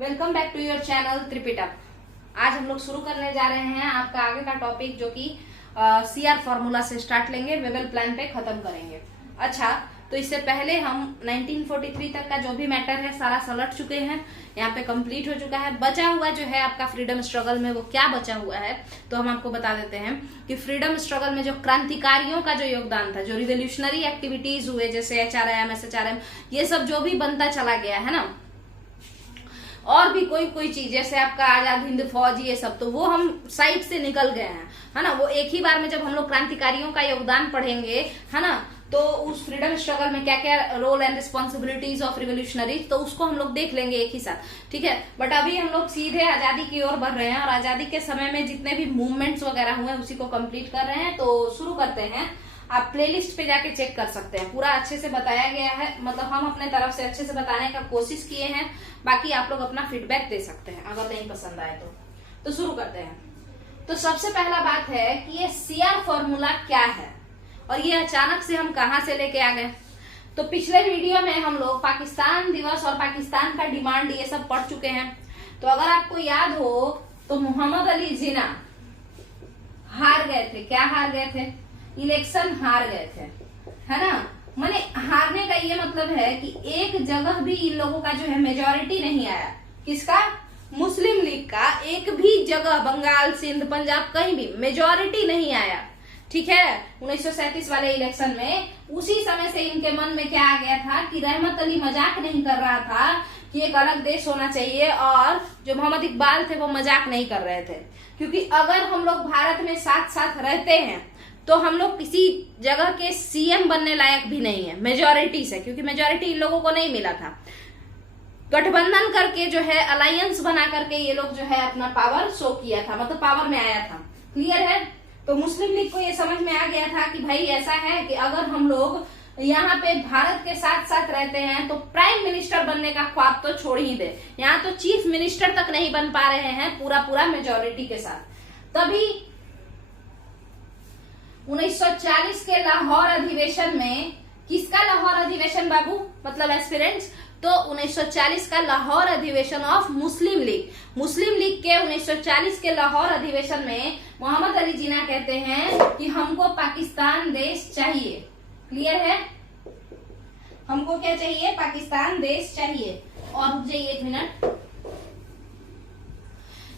Welcome back to your channel Tripita. आज हम लोग शुरू करने जा रहे हैं आपका आगे का टॉपिक, जो कि सीआर फॉर्मूला से स्टार्ट लेंगे, वेबल प्लान पे खत्म करेंगे। अच्छा, तो इससे पहले हम 1943 तक का जो भी मैटर है सारा सलट चुके हैं, यहाँ पे कंप्लीट हो चुका है। बचा हुआ जो है आपका फ्रीडम स्ट्रगल में, वो क्या बचा हुआ है तो हम आपको बता देते हैं कि फ्रीडम स्ट्रगल में जो क्रांतिकारियों का जो योगदान था, जो रिवोल्यूशनरी एक्टिविटीज हुए, जैसे HRM, SHRM, ये सब जो भी बनता चला गया है ना, और भी कोई चीज जैसे आपका आजाद हिंद फौज, ये सब तो वो हम साइड से निकल गए हैं, है ना। वो एक ही बार में जब हम लोग क्रांतिकारियों का योगदान पढ़ेंगे, है ना, तो उस फ्रीडम स्ट्रगल में क्या क्या role and responsibilities of revolutionaries, तो उसको हम लोग देख लेंगे एक ही साथ, ठीक है। बट अभी हम लोग सीधे आजादी की ओर बढ़ रहे हैं, और आजादी के समय में जितने भी मूवमेंट्स वगैरह हुए उसी को कंप्लीट कर रहे हैं। तो शुरू करते हैं। आप प्लेलिस्ट पे जाके चेक कर सकते हैं, पूरा अच्छे से बताया गया है, मतलब हम अपने तरफ से अच्छे से बताने का कोशिश किए हैं। बाकी आप लोग अपना फीडबैक दे सकते हैं अगर नहीं पसंद आए तो शुरू करते हैं। तो सबसे पहला बात है कि ये सीआर फॉर्मूला क्या है और ये अचानक से हम कहां से लेके आ गए। तो पिछले वीडियो में हम लोग पाकिस्तान दिवस और पाकिस्तान का डिमांड ये सब पढ़ चुके हैं। तो अगर आपको याद हो तो मोहम्मद अली जिन्ना हार गए थे। क्या हार गए थे? इलेक्शन हार गए थे, है ना। माने हारने का ये मतलब है कि एक जगह भी इन लोगों का जो है मेजॉरिटी नहीं आया। किसका? मुस्लिम लीग का एक भी जगह, बंगाल, सिंध, पंजाब, कहीं भी मेजॉरिटी नहीं आया, ठीक है। 1937 वाले इलेक्शन में उसी समय से इनके मन में क्या आ गया था कि रहमत अली मजाक नहीं कर रहा था कि एक अलग देश होना चाहिए, और जो मोहम्मद इकबाल थे वो मजाक नहीं कर रहे थे। क्योंकि अगर हम लोग भारत में साथ साथ रहते हैं तो हम लोग किसी जगह के सीएम बनने लायक भी नहीं है मेजॉरिटी से, क्योंकि मेजॉरिटी इन लोगों को नहीं मिला था। गठबंधन करके जो है, अलायंस बना करके ये लोग जो है अपना पावर शो किया था, मतलब पावर में आया था। क्लियर है? तो मुस्लिम लीग को ये समझ में आ गया था कि भाई ऐसा है कि अगर हम लोग यहाँ पे भारत के साथ साथ रहते हैं तो प्राइम मिनिस्टर बनने का ख्वाब तो छोड़ ही दे, यहाँ तो चीफ मिनिस्टर तक नहीं बन पा रहे हैं पूरा मेजॉरिटी के साथ। तभी 1940 के लाहौर अधिवेशन में, किसका लाहौर अधिवेशन बाबू, मतलब एस्पिरेंट्स, तो 1940 का लाहौर अधिवेशन ऑफ मुस्लिम लीग के 1940 के लाहौर अधिवेशन में मोहम्मद अली जिन्ना कहते हैं कि हमको पाकिस्तान देश चाहिए। क्लियर है? हमको क्या चाहिए? पाकिस्तान देश चाहिए। और रुक जाइए एक मिनट।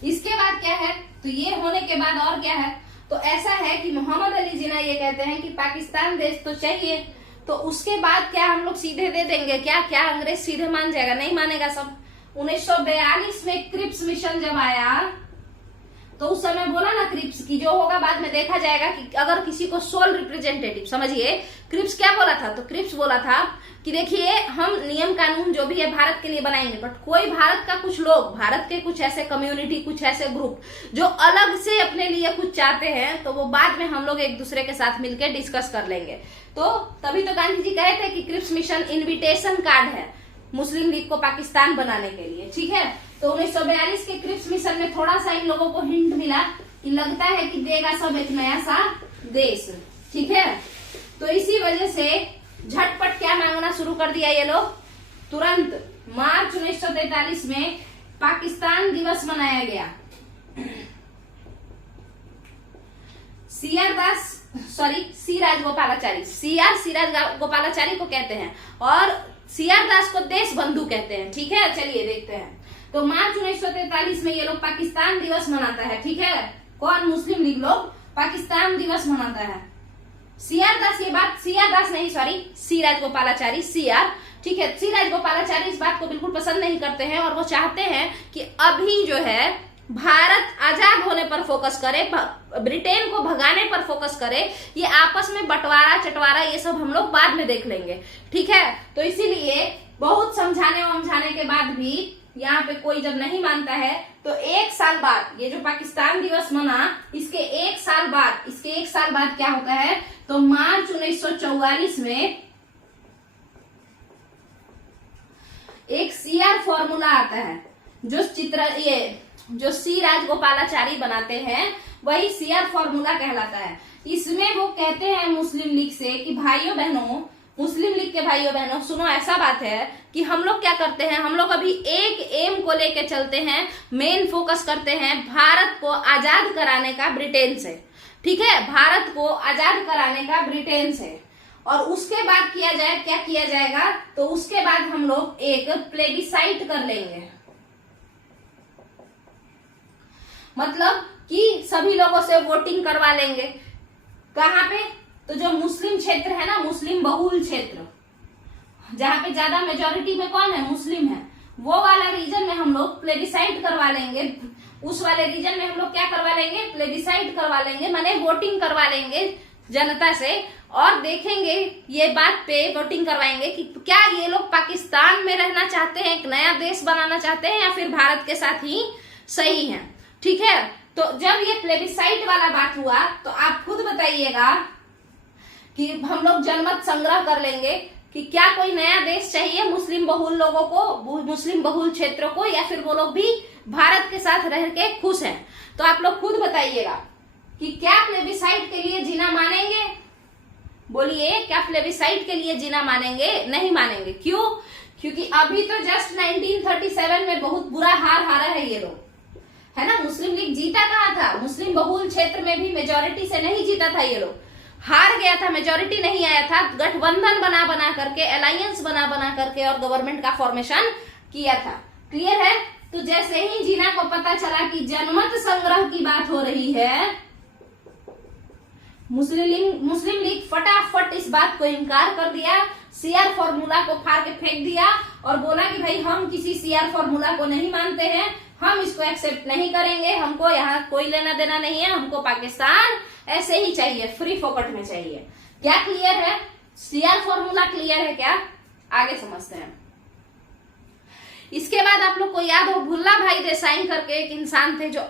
इसके बाद क्या है? तो ये होने के बाद और क्या है? तो ऐसा है कि मोहम्मद अली जिन्ना ये कहते हैं कि पाकिस्तान देश तो चाहिए, तो उसके बाद क्या हम लोग सीधे दे देंगे क्या? क्या अंग्रेज सीधे मान जाएगा? नहीं मानेगा सब। 1942 में क्रिप्स मिशन जब आया तो उस समय बोला ना क्रिप्स की जो होगा बाद में देखा जाएगा कि अगर किसी को सोल रिप्रेजेंटेटिव, समझिए क्रिप्स क्या बोला था, तो क्रिप्स बोला था कि देखिए हम नियम कानून जो भी है भारत के लिए बनाएंगे, बट कोई भारत का कुछ लोग, भारत के कुछ ऐसे कम्युनिटी, कुछ ऐसे ग्रुप जो अलग से अपने लिए कुछ चाहते हैं, तो वो बाद में हम लोग एक दूसरे के साथ मिलकर डिस्कस कर लेंगे। तो तभी तो गांधी जी कहे थे कि क्रिप्स मिशन इन्विटेशन कार्ड है मुस्लिम लीग को पाकिस्तान बनाने के लिए, ठीक है। तो 1942 के क्रिप्स मिशन में थोड़ा सा इन लोगों को हिंट मिला कि लगता है कि देगा सब एक नया सा देश, ठीक है। तो इसी वजह से झटपट क्या मांगना शुरू कर दिया ये लोग, तुरंत मार्च 1943 में पाकिस्तान दिवस मनाया गया। सी राजगोपालाचारी को कहते हैं, और सीआर दास को देश बंधु कहते हैं, ठीक है। चलिए देखते हैं। तो मार्च 1943 में ये लोग पाकिस्तान दिवस मनाता है, ठीक है। कौन? मुस्लिम लीग लोग पाकिस्तान दिवस मनाता है। सी राजगोपालाचारी, ठीक है। सी राजगोपालाचारी इस बात को बिल्कुल पसंद नहीं करते हैं, और वो चाहते हैं कि अभी जो है भारत आजाद होने पर फोकस करे, ब्रिटेन को भगाने पर फोकस करे, ये आपस में बंटवारा चटवारा ये सब हम लोग बाद में देख लेंगे, ठीक है। तो इसीलिए बहुत समझाने वमझाने के बाद भी यहाँ पे कोई जब नहीं मानता है, तो एक साल बाद ये जो पाकिस्तान दिवस मना, इसके एक साल बाद क्या होता है, तो मार्च 1944 में एक सीआर फॉर्मूला आता है, जो सी राजगोपालाचारी बनाते हैं, वही सीआर फॉर्मूला कहलाता है। इसमें वो कहते हैं मुस्लिम लीग से कि भाइयों बहनों, मुस्लिम लीग के भाइयों बहनों सुनो, ऐसा बात है कि हम लोग क्या करते हैं, हम लोग अभी एक एम को लेके चलते हैं, मेन फोकस करते हैं भारत को आजाद कराने का ब्रिटेन से। ठीक है, भारत को आजाद कराने का ब्रिटेन से। और उसके बाद किया जाए, क्या किया जाएगा, तो उसके बाद हम लोग एक प्लेबिसाइट कर लेंगे, मतलब कि सभी लोगों से वोटिंग करवा लेंगे। कहाँ पे, तो जो मुस्लिम क्षेत्र है ना, मुस्लिम बहुल क्षेत्र, जहां पे ज्यादा मेजोरिटी में कौन है, मुस्लिम है, वो वाला रीजन में हम लोग प्लेबिसाइट करवा लेंगे। उस वाले रीजन में हम लोग क्या करवा लेंगे, प्लेबिसाइट करवा लेंगे, माने वोटिंग करवा लेंगे जनता से, और देखेंगे ये बात पे वोटिंग करवाएंगे कि क्या ये लोग पाकिस्तान में रहना चाहते हैं, एक नया देश बनाना चाहते हैं, या फिर भारत के साथ ही सही है। ठीक है, तो जब ये प्लेबिसाइट वाला बात हुआ तो आप खुद बताइएगा कि हम लोग जनमत संग्रह कर लेंगे कि क्या कोई नया देश चाहिए मुस्लिम बहुल लोगों को, मुस्लिम बहुल क्षेत्रों को, या फिर वो लोग भी भारत के साथ रह के खुश हैं। तो आप लोग खुद बताइएगा कि क्या प्लेबिसाइट के लिए जीना मानेंगे, बोलिए, क्या प्लेबिसाइट के लिए जीना मानेंगे, नहीं मानेंगे। क्यों, क्योंकि अभी तो जस्ट 1937 में बहुत बुरा हार हारा है ये लोग, है ना। मुस्लिम लीग जीता कहाँ था, मुस्लिम बहुल क्षेत्र में भी मेजोरिटी से नहीं जीता था, ये लोग हार गया था, मेजोरिटी नहीं आया था, गठबंधन बना बना करके, अलायंस बना बना करके और गवर्नमेंट का फॉर्मेशन किया था। क्लियर है। तो जैसे ही जीना को पता चला कि जनमत संग्रह की बात हो रही है, मुस्लिम लीग फटाफट इस बात को इनकार कर दिया, सीआर फॉर्मूला को फाड़ के फेंक दिया और बोला कि भाई हम किसी सीआर फॉर्मूला को नहीं मानते हैं, हम इसको एक्सेप्ट नहीं करेंगे, हमको यहाँ कोई लेना देना नहीं है, हमको पाकिस्तान ऐसे ही चाहिए, फ्री फोकट में चाहिए। क्या क्लियर है, सीआर फॉर्मूला क्लियर है क्या, आगे समझते हैं। इसके बाद आप लोग को याद हो, भुल्ला भाई देसाई करके एक इंसान थे, जो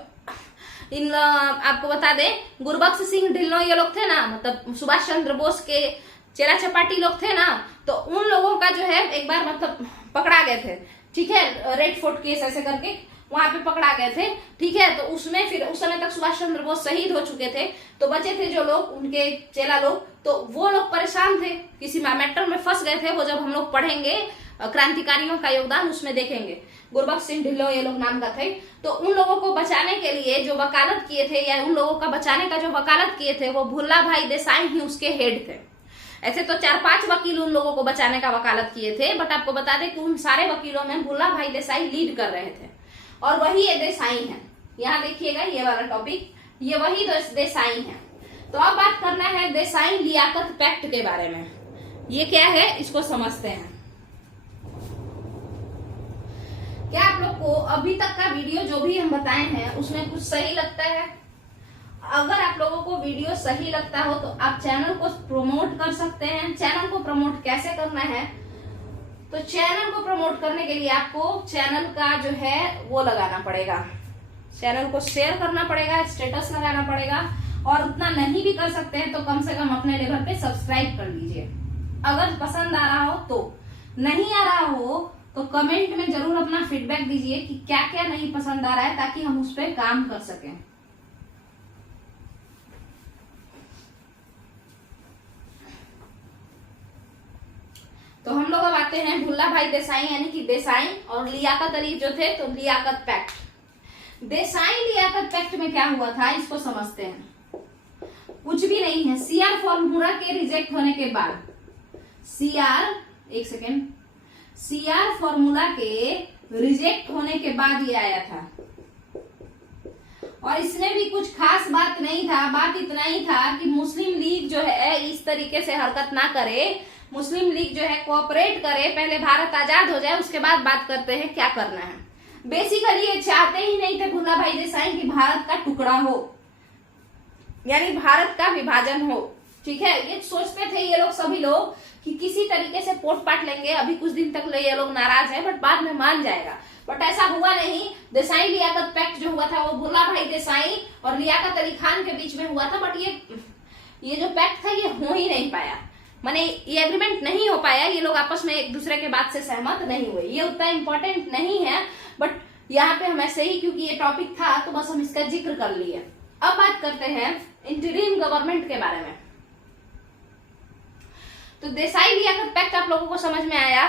आपको बता दें, गुरबख्श सिंह ढिल्लों ये लोग थे ना, मतलब सुभाष चंद्र बोस के चेला चपाटी लोग थे ना, तो उन लोगों का जो है एक बार मतलब पकड़ा गए थे। ठीक है, रेड फोर्ट केस ऐसे करके वहां पे पकड़ा गए थे। ठीक है, तो उसमें फिर उस समय तक सुभाष चंद्र बोस शहीद हो चुके थे, तो बचे थे जो लोग, उनके चेला लोग, तो वो लोग परेशान थे, किसी मैटर में फंस गए थे। वो जब हम लोग पढ़ेंगे क्रांतिकारियों का योगदान, उसमें देखेंगे। गुरबख्श सिंह ढिल्लों ये लोग नाम का थे। तो उन लोगों को बचाने के लिए जो वकालत किए थे, या उन लोगों का बचाने का जो वकालत किए थे, वो भुल्ला भाई देसाई ही उसके हेड थे। ऐसे तो 4-5 वकील उन लोगों को बचाने का वकालत किए थे, बट आपको बता दें कि उन सारे वकीलों में भुल्ला भाई देसाई लीड कर रहे थे, और वही ये देसाई है। यहाँ देखिएगा ये वाला टॉपिक, ये वही देसाई है। तो अब बात करना है देसाई लियाकत पैक्ट के बारे में। ये क्या है, इसको समझते हैं। क्या आप लोग को अभी तक का वीडियो जो भी हम बताए हैं उसमें कुछ सही लगता है? अगर आप लोगों को वीडियो सही लगता हो तो आप चैनल को प्रमोट कर सकते हैं। चैनल को प्रमोट कैसे करना है, तो चैनल को प्रमोट करने के लिए आपको चैनल का जो है वो लगाना पड़ेगा, चैनल को शेयर करना पड़ेगा, स्टेटस लगाना पड़ेगा, और उतना नहीं भी कर सकते हैं तो कम से कम अपने लेवल पे सब्सक्राइब कर लीजिए। अगर पसंद आ रहा हो तो, नहीं आ रहा हो तो कमेंट में जरूर अपना फीडबैक दीजिए कि क्या क्या नहीं पसंद आ रहा है, ताकि हम उस पर काम कर सकें। तो हम लोग अब आते हैं भुल्ला भाई देसाई यानी कि देसाई और लियाकत अली जो थे, तो लियाकत पैक्ट। देसाई लियाकत पैक्ट में क्या हुआ था इसको समझते हैं। कुछ भी नहीं है, सीआर फॉर्मूला के रिजेक्ट होने के बाद, सीआर फॉर्मूला के रिजेक्ट होने के बाद ये आया था, और इसमें भी कुछ खास बात नहीं था। बात इतना ही था कि मुस्लिम लीग जो है इस तरीके से हरकत ना करे, मुस्लिम लीग जो है कोऑपरेट करे, पहले भारत आजाद हो जाए उसके बाद बात करते हैं क्या करना है। बेसिकली ये चाहते ही नहीं थे भुल्ला भाई देसाई कि भारत का टुकड़ा हो, यानी भारत का विभाजन हो। ठीक है, ये सोचते थे ये लोग, सभी लोग, कि किसी तरीके से पोट पाट लेंगे। अभी कुछ दिन तक ये लोग नाराज है, बट बाद में मान जाएगा, बट ऐसा हुआ नहीं। देसाई लियाकत पैक्ट जो हुआ था वो भुल्ला भाई देसाई और लियाकत अली खान के बीच में हुआ था, बट ये जो पैक्ट था ये हो ही नहीं पाया, माने ये एग्रीमेंट नहीं हो पाया। ये लोग आपस में एक दूसरे के बात से सहमत नहीं हुए। ये उतना इम्पोर्टेंट नहीं है, बट यहाँ पे हम ऐसे ही, क्योंकि ये टॉपिक था तो बस हम इसका जिक्र कर लिए। अब बात करते हैं इंटरिम गवर्नमेंट के बारे में। तो देसाई लियाकत पैक्ट आप लोगों को समझ में आया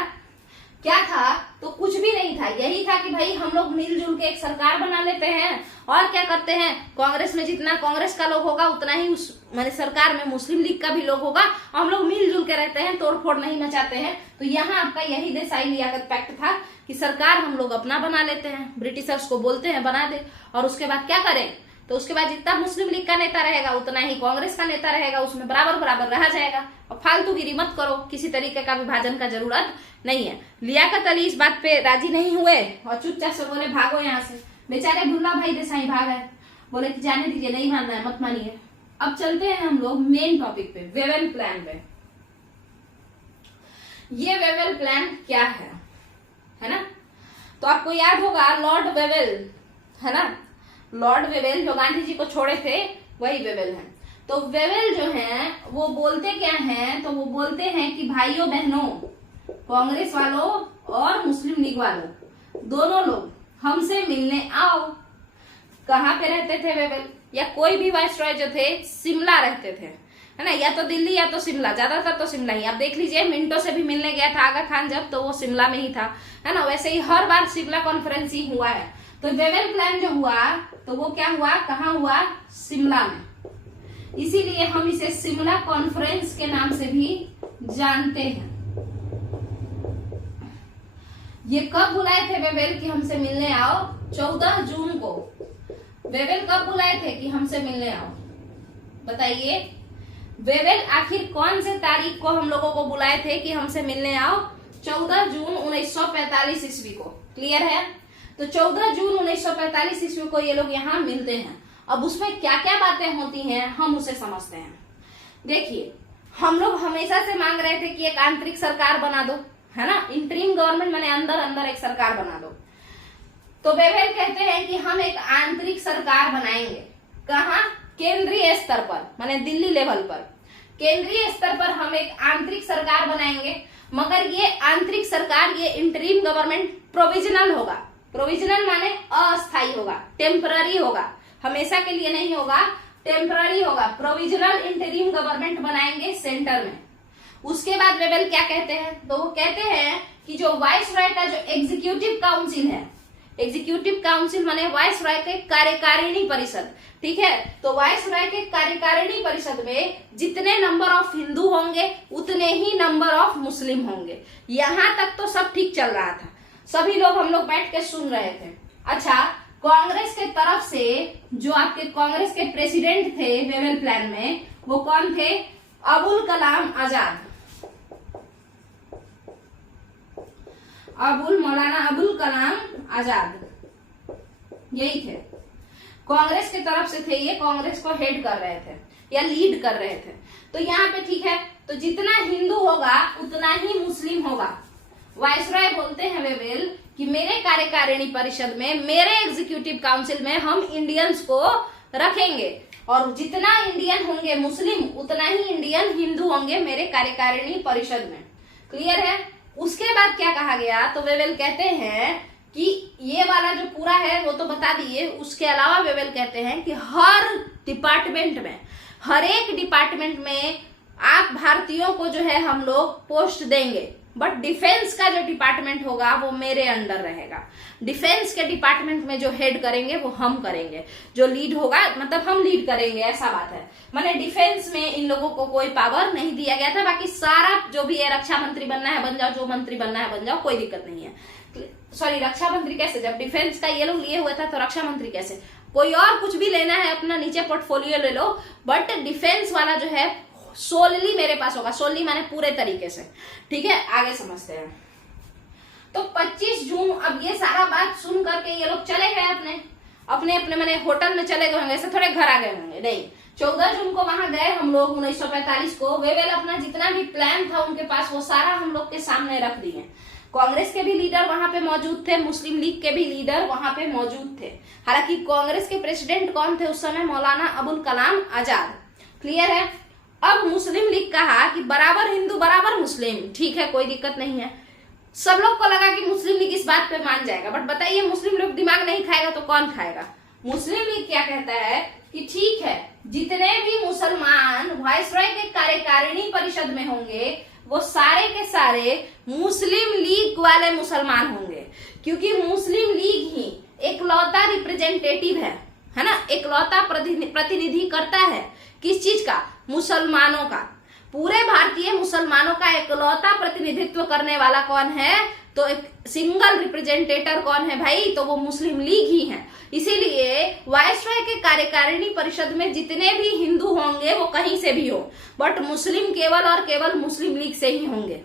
क्या था? तो कुछ भी नहीं था, यही था कि भाई हम लोग मिलजुल के एक सरकार बना लेते हैं और क्या करते हैं, कांग्रेस में जितना कांग्रेस का लोग होगा उतना ही उस माने सरकार में मुस्लिम लीग का भी लोग होगा और हम लोग मिलजुल के रहते हैं, तोड़फोड़ नहीं मचाते हैं। तो यहाँ आपका यही देसाई लियाकत पैक्ट था कि सरकार हम लोग अपना बना लेते हैं, ब्रिटिशर्स को बोलते हैं बना दे, और उसके बाद क्या करें, तो उसके बाद जितना मुस्लिम लीग का नेता रहेगा उतना ही कांग्रेस का नेता रहेगा, उसमें बराबर बराबर रहा जाएगा। और फालतूगिरी मत करो, किसी तरीके का विभाजन का जरूरत नहीं है। लियाकत अली इस बात पे राजी नहीं हुए और चुपचाप से बोले भागो यहाँ से। बेचारे भुल्ला भाई देसाई भाग गए, बोले कि जाने दीजिए, नहीं मानना है मत मानिए। अब चलते हैं हम लोग मेन टॉपिक पे, वेवेल प्लान पे। ये वेवेल प्लान क्या है ना? तो आपको याद होगा लॉर्ड वेवेल, है ना, लॉर्ड वेवेल जो गांधी जी को छोड़े थे वही वेवेल है। तो वेवेल जो है वो बोलते क्या हैं, तो वो बोलते हैं कि भाइयों बहनों, कांग्रेस वालों और मुस्लिम लीग वालों दोनों लोग हमसे मिलने आओ। कहाँ पे रहते थे वेवेल, या कोई भी वाइसरॉय जो थे शिमला रहते थे, है ना, या तो दिल्ली या तो शिमला, ज्यादातर तो शिमला ही। आप देख लीजिए मिंटो से भी मिलने गया था आगा खान जब, तो वो शिमला में ही था, है ना। वैसे ही हर बार शिमला कॉन्फ्रेंस ही हुआ है। तो वेवेल प्लान जो हुआ तो वो क्या हुआ, कहाँ हुआ, शिमला में। इसीलिए हम इसे शिमला कॉन्फ्रेंस के नाम से भी जानते हैं। ये कब बुलाए थे वेवेल कि हमसे मिलने आओ? 14 जून को। वेवेल कब बुलाए थे कि हमसे मिलने आओ, बताइए। वेवेल आखिर कौन से तारीख को हम लोगों को बुलाए थे कि हमसे मिलने आओ? 14 जून 1945 ईस्वी को। क्लियर है? तो 14 जून 1945 ईस्वी को ये लोग यहाँ मिलते हैं। अब उसमें क्या क्या बातें होती हैं हम उसे समझते हैं। देखिए, हम लोग हमेशा से मांग रहे थे कि एक आंतरिक सरकार बना दो, है ना, इंटरिम गवर्नमेंट माने अंदर अंदर एक सरकार बना दो। तो वेवेल कहते हैं कि हम एक आंतरिक सरकार बनाएंगे। कहाँ? केंद्रीय स्तर पर, माने दिल्ली लेवल पर, केंद्रीय स्तर पर हम एक आंतरिक सरकार बनाएंगे। मगर ये आंतरिक सरकार, ये इंटरिम गवर्नमेंट प्रोविजनल होगा। प्रोविजनल माने अस्थायी होगा, टेम्पररी होगा, हमेशा के लिए नहीं होगा, टेम्पररी होगा। प्रोविजनल इंटरिम गवर्नमेंट बनाएंगे सेंटर में। उसके बाद वेवेल क्या कहते हैं, तो वो कहते हैं कि जो वाइसरॉय का जो एग्जीक्यूटिव काउंसिल है, एग्जीक्यूटिव काउंसिल माने वाइसरॉय के कार्यकारिणी परिषद, ठीक है। तो वाइसरॉय के कार्यकारिणी परिषद में जितने नंबर ऑफ हिंदू होंगे उतने ही नंबर ऑफ मुस्लिम होंगे। यहां तक तो सब ठीक चल रहा था, सभी लोग हम लोग बैठ के सुन रहे थे। अच्छा, कांग्रेस के तरफ से जो आपके कांग्रेस के प्रेसिडेंट थे वेवेल प्लान में, वो कौन थे? अबुल कलाम आजाद, मौलाना अबुल कलाम आजाद, यही थे। कांग्रेस के तरफ से थे ये, कांग्रेस को हेड कर रहे थे या लीड कर रहे थे। तो यहाँ पे ठीक है, तो जितना हिंदू होगा उतना ही मुस्लिम होगा। वाइसरॉय बोलते हैं वेवेल कि मेरे कार्यकारिणी परिषद में, मेरे एग्जीक्यूटिव काउंसिल में हम इंडियंस को रखेंगे और जितना इंडियन होंगे मुस्लिम उतना ही इंडियन हिंदू होंगे मेरे कार्यकारिणी परिषद में। क्लियर है? उसके बाद क्या कहा गया, तो वेवेल कहते हैं कि ये वाला जो पूरा है वो तो बता दिए। उसके अलावा वेवेल कहते हैं कि हर डिपार्टमेंट में, हर एक डिपार्टमेंट में आप भारतीयों को जो है हम लोग पोस्ट देंगे, बट डिफेंस का जो डिपार्टमेंट होगा वो मेरे अंडर रहेगा। डिफेंस के डिपार्टमेंट में जो हेड करेंगे वो हम करेंगे, जो लीड होगा मतलब हम लीड करेंगे, ऐसा बात है। माने डिफेंस में इन लोगों को कोई पावर नहीं दिया गया था। बाकी सारा जो भी है, रक्षा मंत्री बनना है बन जाओ, जो मंत्री बनना है बन जाओ, कोई दिक्कत नहीं है। सॉरी, रक्षा मंत्री कैसे, जब डिफेंस का ये लोग लिए हुए था तो रक्षा मंत्री कैसे? कोई और कुछ भी लेना है अपना नीचे पोर्टफोलियो ले लो, बट डिफेंस वाला जो है सोलली मेरे पास होगा। सोलली माने पूरे तरीके से, ठीक है। आगे समझते हैं। तो 25 जून, अब ये सारा बात सुन करके ये लोग चले गए अपने अपने माने होटल में चले गए होंगे, ऐसे थोड़े घर आ गए होंगे, नहीं। 14 जून को वहां गए हम लोग 1945 को। वेवेल अपना जितना भी प्लान था उनके पास वो सारा हम लोग के सामने रख दिए। कांग्रेस के भी लीडर वहां पे मौजूद थे, मुस्लिम लीग के भी लीडर वहां पे मौजूद थे। हालांकि कांग्रेस के प्रेसिडेंट कौन थे उस समय? मौलाना अबुल कलाम आजाद। क्लियर है? अब मुस्लिम लीग कहा कि बराबर हिंदू बराबर मुस्लिम, ठीक है, कोई दिक्कत नहीं है। सब लोग को लगा कि मुस्लिम लीग इस बात पे मान जाएगा, बट बताइए मुस्लिम लोग दिमाग नहीं खाएगा तो कौन खाएगा? मुस्लिम लीग क्या कहता है कि ठीक है, जितने भी मुसलमान वाइसरॉय के कार्यकारिणी परिषद में होंगे वो सारे के सारे मुस्लिम लीग वाले मुसलमान होंगे, क्योंकि मुस्लिम लीग ही एकलौता रिप्रेजेंटेटिव है ना, एकलौता प्रतिनिधि करता है किस चीज का, मुसलमानों का। पूरे भारतीय मुसलमानों का एकलौता प्रतिनिधित्व करने वाला कौन है, तो एक सिंगल रिप्रेजेंटेटर कौन है भाई, तो वो मुस्लिम लीग ही है। इसीलिए वायसराय के कार्यकारिणी परिषद में जितने भी हिंदू होंगे वो कहीं से भी हो, बट मुस्लिम केवल और केवल मुस्लिम लीग से ही होंगे।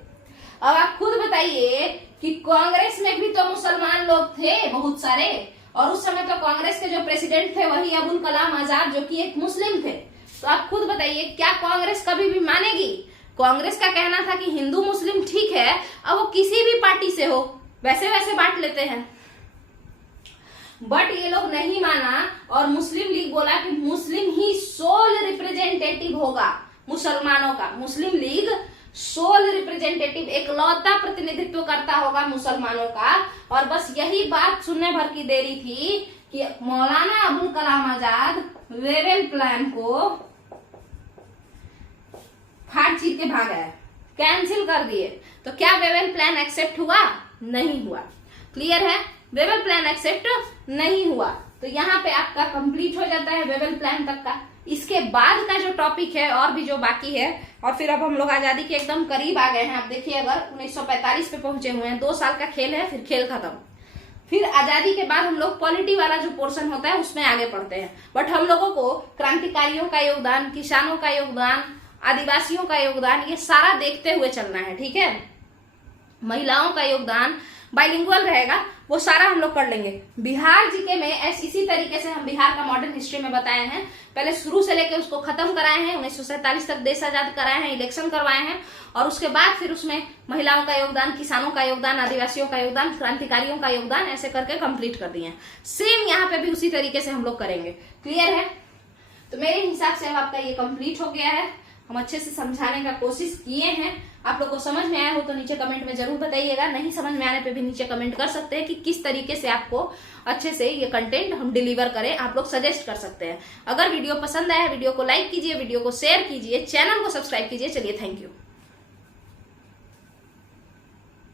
अब आप खुद बताइए कि कांग्रेस में भी तो मुसलमान लोग थे बहुत सारे, और उस समय तो कांग्रेस के जो प्रेसिडेंट थे वही अबुल कलाम आजाद, जो कि एक मुस्लिम थे। तो आप खुद बताइए, क्या कांग्रेस कभी भी मानेगी? कांग्रेस का कहना था कि हिंदू मुस्लिम ठीक है, अब वो किसी भी पार्टी से हो वैसे वैसे बांट लेते हैं, बट ये लोग नहीं माना और मुस्लिम लीग बोला कि मुस्लिम ही सोल रिप्रेजेंटेटिव होगा मुसलमानों का। मुस्लिम लीग सोल रिप्रेजेंटेटिव, एकलौता प्रतिनिधित्व करता होगा मुसलमानों का। और बस यही बात सुनने भर की देरी थी कि मौलाना अबुल कलाम आजाद वेवेल प्लान को फाड़ चीर के भाग गए, कैंसिल कर दिए। तो क्या वेवेल प्लान एक्सेप्ट हुआ? नहीं हुआ। क्लियर है, वेवेल प्लान एक्सेप्ट नहीं हुआ। तो यहाँ पे आपका कंप्लीट हो जाता है वेवेल प्लान तक का। इसके बाद का जो टॉपिक है और भी जो बाकी है, और फिर अब हम लोग आजादी के एकदम करीब आ गए हैं। आप देखिए, अगर 1945 पे पहुंचे हुए हैं, 2 साल का खेल है, फिर खेल खत्म। फिर आजादी के बाद हम लोग पॉलिटी वाला जो पोर्शन होता है उसमें आगे पढ़ते हैं। बट हम लोगों को क्रांतिकारियों का योगदान, किसानों का योगदान, आदिवासियों का योगदान, ये सारा देखते हुए चलना है, ठीक है। महिलाओं का योगदान बाइलिंगुअल रहेगा, वो सारा हम लोग कर लेंगे। बिहार जीके में इसी तरीके से हम बिहार का मॉडर्न हिस्ट्री में बताए हैं, पहले शुरू से लेकर उसको खत्म कराए हैं, 1947 तक देश आजाद कराए हैं, इलेक्शन करवाए हैं, और उसके बाद फिर उसमें महिलाओं का योगदान, किसानों का योगदान, आदिवासियों का योगदान, क्रांतिकारियों का योगदान, ऐसे करके कंप्लीट कर दिए हैं। सेम यहाँ पे भी उसी तरीके से हम लोग करेंगे। क्लियर है? तो मेरे हिसाब से अब आपका ये कंप्लीट हो गया है। हम अच्छे से समझाने का कोशिश किए हैं। आप लोग को समझ में आया हो तो नीचे कमेंट में जरूर बताइएगा। नहीं समझ में आने पे भी नीचे कमेंट कर सकते हैं कि किस तरीके से आपको अच्छे से ये कंटेंट हम डिलीवर करें, आप लोग सजेस्ट कर सकते हैं। अगर वीडियो पसंद आया, वीडियो को लाइक कीजिए, वीडियो को शेयर कीजिए, चैनल को सब्सक्राइब कीजिए। चलिए, थैंक यू।